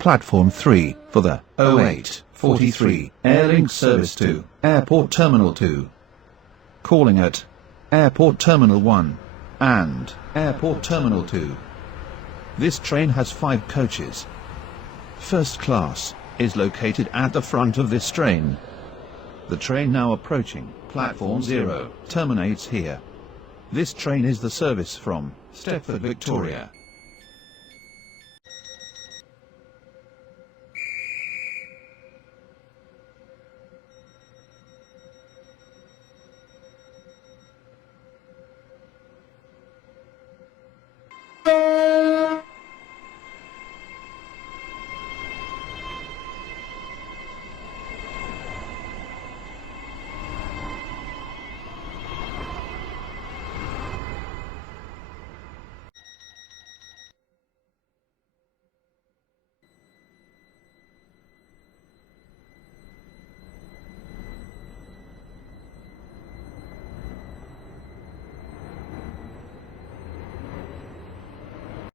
Platform 3 for the 0843 Airlink service to Airport Terminal 2. Calling at Airport Terminal 1 and Airport Terminal 2. This train has 5 coaches. First class is located at the front of this train. The train now approaching Platform 0 terminates here. This train is the service from Stepford, Victoria.